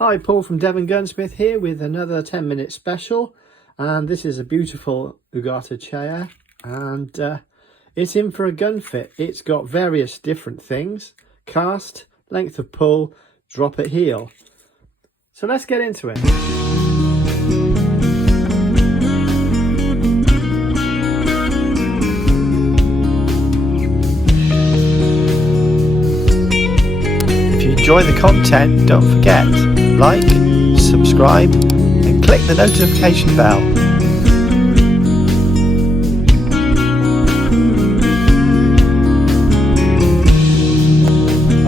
Hi, Paul from Devongunsmith here with another 10-minute special, and this is a beautiful Ugata chair, and it's in for a gun fit. It's got various different things: cast, length of pull, drop at heel. So let's get into it. If you enjoy the content, don't forget, like, subscribe and click the notification bell.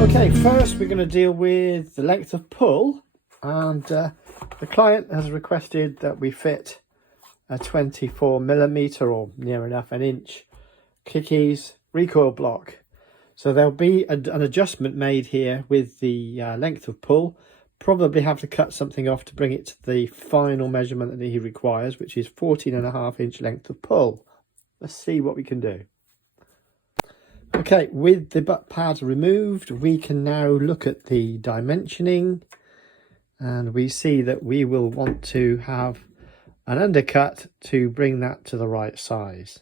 Okay, first we're going to deal with the length of pull, and the client has requested that we fit a 24mm or near enough an inch Kickies recoil block. So there'll be an adjustment made here with the length of pull. Probably have to cut something off to bring it to the final measurement that he requires, which is 14.5-inch length of pull. Let's see what we can do. Okay, with the butt pad removed, we can now look at the dimensioning, and we see that we will want to have an undercut to bring that to the right size.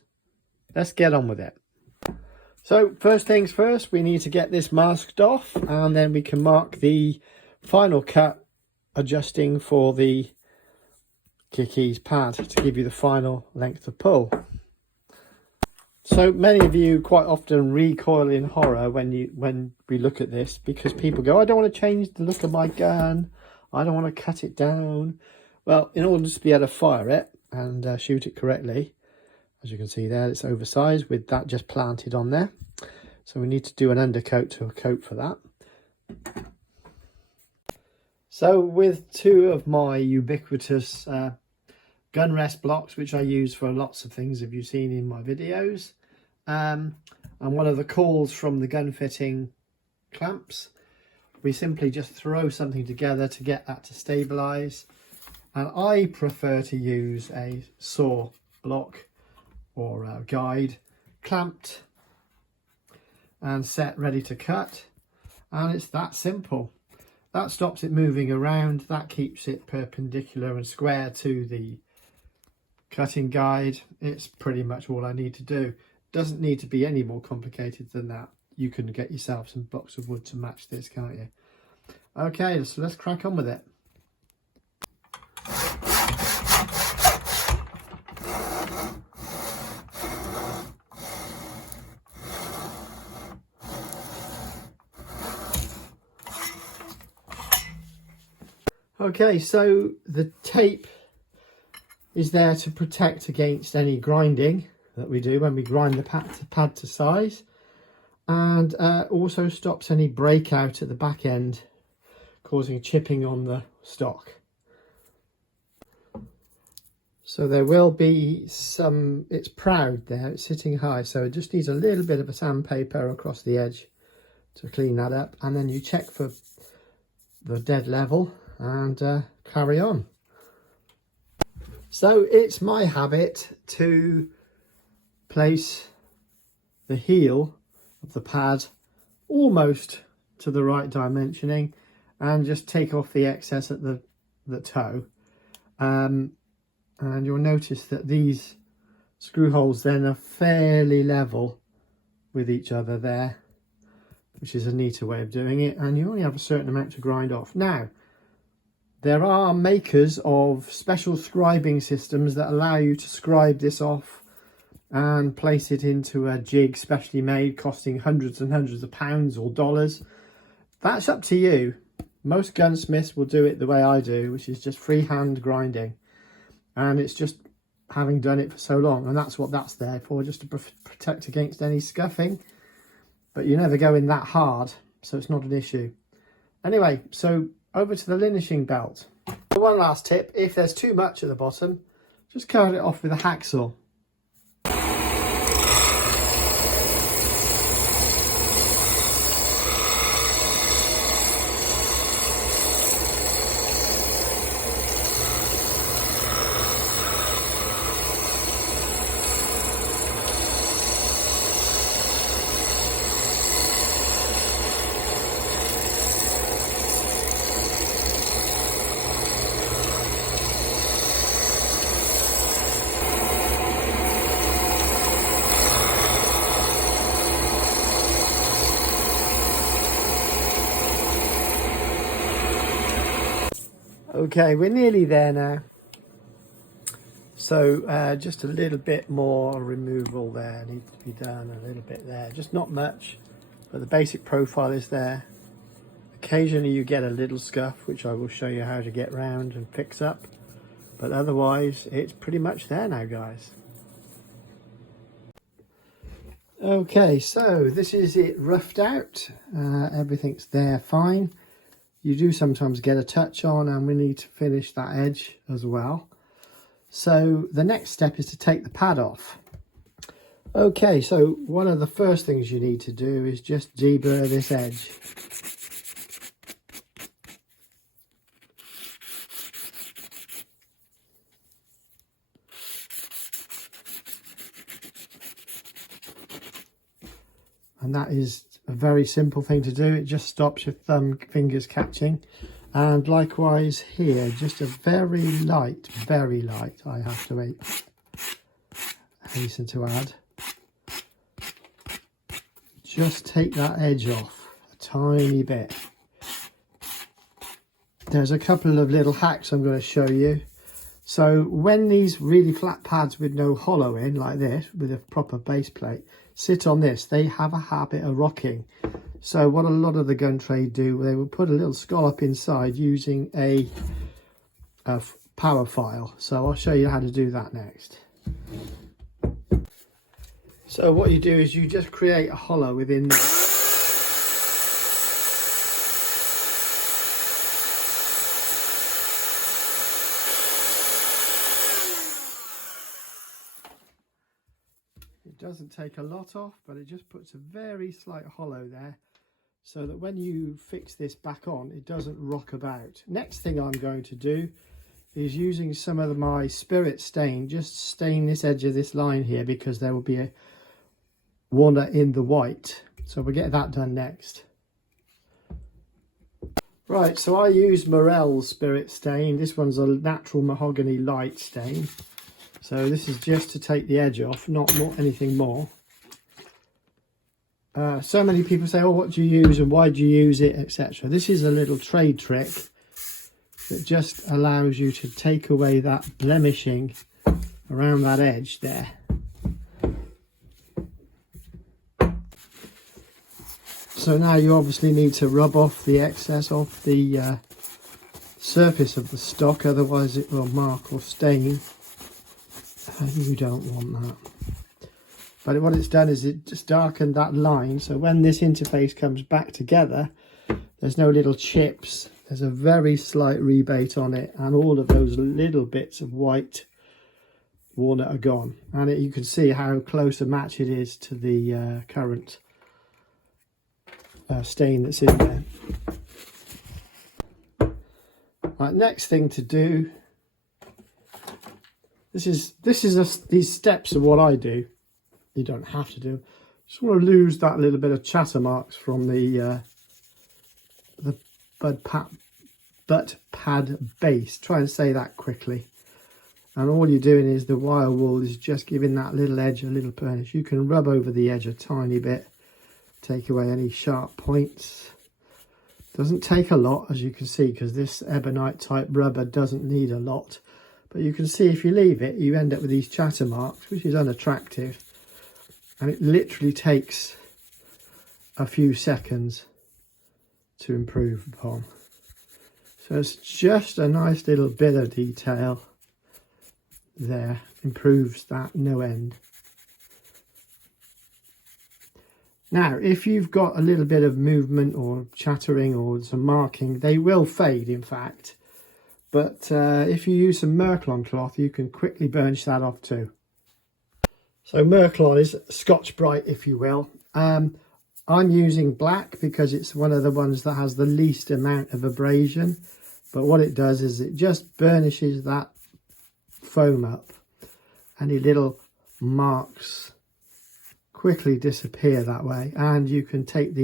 Let's get on with it. So first things first, we need to get this masked off, and then we can mark the final cut, adjusting for the Kickies pad to give you the final length of pull. So many of you quite often recoil in horror when we look at this, because people go, I don't want to change the look of my gun, I don't want to cut it down. Well, in order to be able to fire it and shoot it correctly, as you can see there, it's oversized with that just planted on there. So we need to do an undercoat to a coat for that. So with two of my ubiquitous gun rest blocks, which I use for lots of things, have you seen in my videos, and one of the calls from the gun fitting clamps, we simply just throw something together to get that to stabilize. And I prefer to use a saw block or a guide clamped and set ready to cut, and it's that simple. That stops it moving around, that keeps it perpendicular and square to the cutting guide. It's pretty much all I need to do. Doesn't need to be any more complicated than that. You can get yourself some blocks of wood to match this, can't you? Okay, so let's crack on with it. Okay, so the tape is there to protect against any grinding that we do when we grind the pad to size, and also stops any breakout at the back end causing chipping on the stock. So there will be some, it's proud there, it's sitting high, so it just needs a little bit of a sandpaper across the edge to clean that up, and then you check for the dead level and carry on. So it's my habit to place the heel of the pad almost to the right dimensioning and just take off the excess at the toe, and you'll notice that these screw holes then are fairly level with each other there, which is a neater way of doing it, and you only have a certain amount to grind off. Now, there are makers of special scribing systems that allow you to scribe this off and place it into a jig specially made, costing hundreds and hundreds of pounds or dollars. That's up to you. Most gunsmiths will do it the way I do, which is just freehand grinding. And it's just having done it for so long, and that's what that's there for, just to protect against any scuffing. But you never go in that hard, so it's not an issue. Anyway, so over to the linishing belt. One last tip: if there's too much at the bottom, just cut it off with a hacksaw. Okay, we're nearly there now. So just a little bit more removal there needs to be done, a little bit there, just not much, but the basic profile is there. Occasionally you get a little scuff, which I will show you how to get round and fix up, but otherwise it's pretty much there now, guys. Okay, so this is it roughed out. Everything's there fine. You do sometimes get a touch on, and we need to finish that edge as well. So the next step is to take the pad off. Okay, so one of the first things you need to do is just deburr this edge. And that is a very simple thing to do. It just stops your fingers catching. And likewise here, just a very light, I have to hasten to add. Just take that edge off a tiny bit. There's a couple of little hacks I'm going to show you. So when these really flat pads with no hollow in, like this, with a proper base plate, sit on this, they have a habit of rocking. So what a lot of the gun trade do, they will put a little scallop inside using a power file. So I'll show you how to do that next. So what you do is you just create a hollow within this. It doesn't take a lot off, but it just puts a very slight hollow there, so that when you fix this back on, it doesn't rock about. Next thing I'm going to do is, using some of my spirit stain, just stain this edge of this line here, because there will be a walnut in the white. So we'll get that done next. Right, so I use Morel's spirit stain. This one's a natural mahogany light stain. So this is just to take the edge off, not anything more. So many people say, oh, what do you use and why do you use it, etc. This is a little trade trick that just allows you to take away that blemishing around that edge there. So now you obviously need to rub off the excess off the surface of the stock, otherwise it will mark or stain. You don't want that. But what it's done is it just darkened that line, so when this interface comes back together, there's no little chips. There's a very slight rebate on it, and all of those little bits of white walnut are gone. And you can see how close a match it is to the current stain that's in there. Right, next thing to do. These steps are what I do. You don't have to do. Just want to lose that little bit of chatter marks from the butt pad base. Try and say that quickly. And all you're doing is the wire wool is just giving that little edge a little burnish. You can rub over the edge a tiny bit, take away any sharp points. Doesn't take a lot, as you can see, because this ebonite type rubber doesn't need a lot. But you can see if you leave it, you end up with these chatter marks, which is unattractive. And it literally takes a few seconds to improve upon. So it's just a nice little bit of detail there. Improves that no end. Now, if you've got a little bit of movement or chattering or some marking, they will fade, in fact. But if you use some Merklon cloth, you can quickly burnish that off too. So Merklon is Scotch Brite, if you will. I'm using black because it's one of the ones that has the least amount of abrasion. But what it does is it just burnishes that foam up. Any little marks quickly disappear that way. And you can take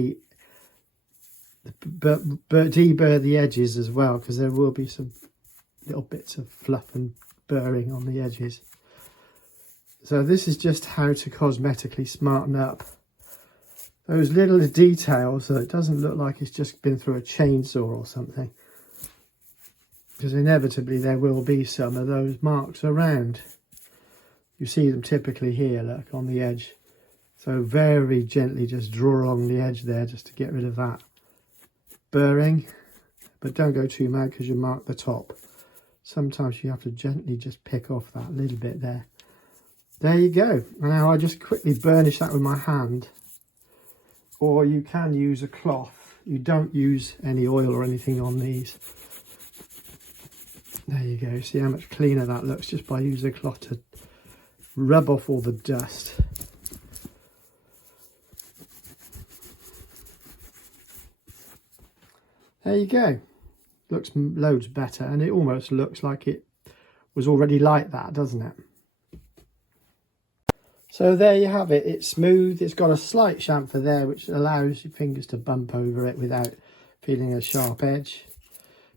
deburr the edges as well, because there will be some little bits of fluff and burring on the edges. So this is just how to cosmetically smarten up those little details so it doesn't look like it's just been through a chainsaw or something. because inevitably there will be some of those marks around. You see them typically here, look, on the edge. So very gently just draw along the edge there just to get rid of that burring. But don't go too mad because you mark the top. Sometimes you have to gently just pick off that little bit there. There you go. Now I just quickly burnish that with my hand. Or you can use a cloth. You don't use any oil or anything on these. There you go. See how much cleaner that looks just by using a cloth to rub off all the dust. There you go. Looks loads better, and it almost looks like it was already like that, doesn't it? So there you have it. It's smooth. It's got a slight chamfer there which allows your fingers to bump over it without feeling a sharp edge.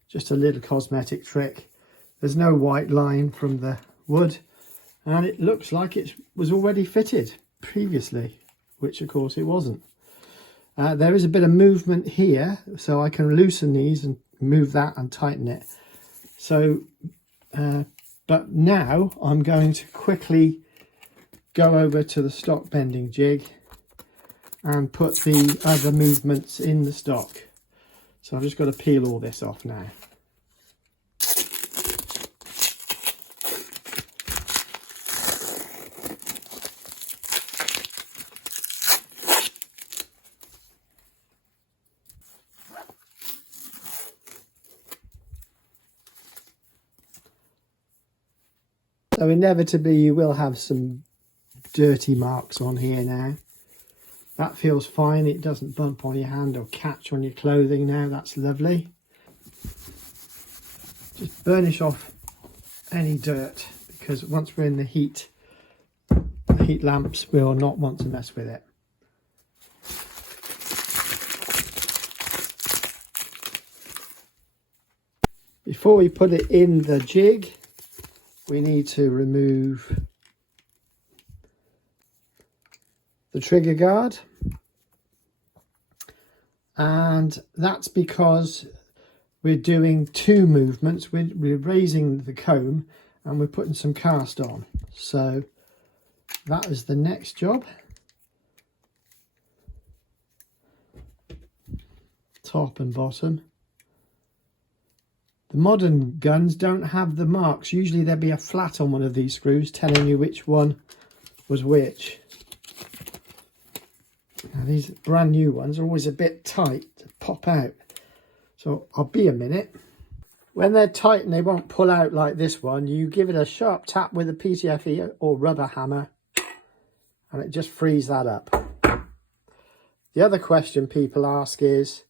Just a little cosmetic trick. There's no white line from the wood, and it looks like it was already fitted previously, which of course it wasn't. There is a bit of movement here, so I can loosen these and move that and tighten it. So but now I'm going to quickly go over to the stock bending jig and put the other movements in the stock. So I've just got to peel all this off now. So inevitably you will have some dirty marks on here now. That feels fine. It doesn't bump on your hand or catch on your clothing now. That's lovely. Just burnish off any dirt, because once we're in the heat lamps will not want to mess with it. Before we put it in the jig, we need to remove the trigger guard, and that's because we're doing two movements. We're raising the comb and we're putting some cast on, so that is the next job. Top and bottom. The modern guns don't have the marks. Usually there'd be a flat on one of these screws telling you which one was which. Now these brand new ones are always a bit tight to pop out. So I'll be a minute. When they're tight and they won't pull out like this one, you give it a sharp tap with a PTFE or rubber hammer and it just frees that up. The other question people ask is,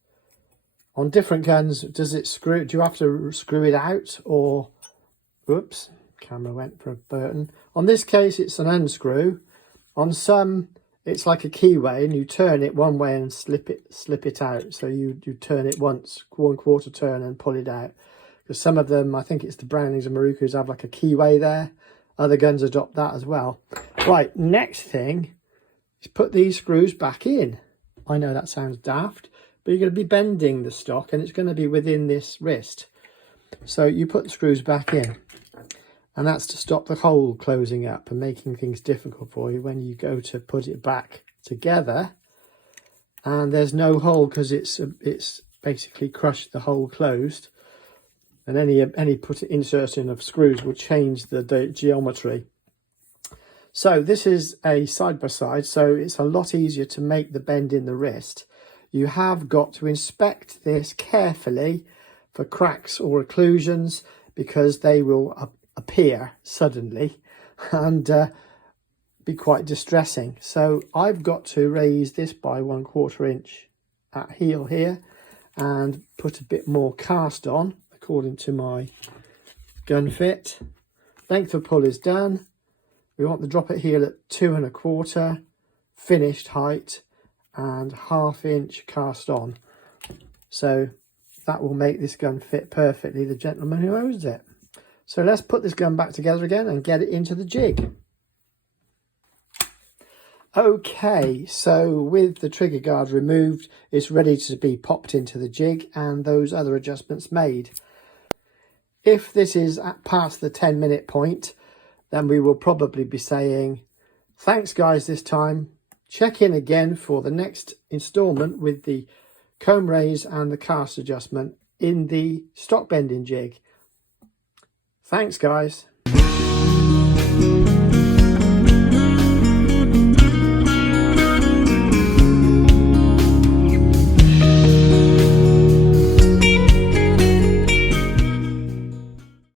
on different guns, does it screw? Do you have to screw it out, or, oops, camera went for a Burton. On this case, it's an unscrew. On some, it's like a keyway, and you turn it one way and slip it out. So you turn it once, 1/4 turn, and pull it out. Because some of them, I think it's the Brownings and Mirokus, have like a keyway there. Other guns adopt that as well. Right, next thing is put these screws back in. I know that sounds daft, but you're going to be bending the stock and it's going to be within this wrist. So you put the screws back in, and that's to stop the hole closing up and making things difficult for you when you go to put it back together. And there's no hole because it's basically crushed the hole closed. And any insertion of screws will change the geometry. So this is a side by side, so it's a lot easier to make the bend in the wrist. You have got to inspect this carefully for cracks or occlusions, because they will appear suddenly and be quite distressing. So I've got to raise this by 1/4 inch at heel here and put a bit more cast on according to my gun fit. Length of pull is done. We want the drop at heel at 2 1/4, finished height, and 1/2 inch cast on. So that will make this gun fit perfectly the gentleman who owns it. So let's put this gun back together again and get it into the jig. Okay, so with the trigger guard removed, it's ready to be popped into the jig and those other adjustments made. if this is at past the 10-minute point, then we will probably be saying, thanks guys this time. Check in again for the next installment with the comb raise and the cast adjustment in the stock bending jig. Thanks guys.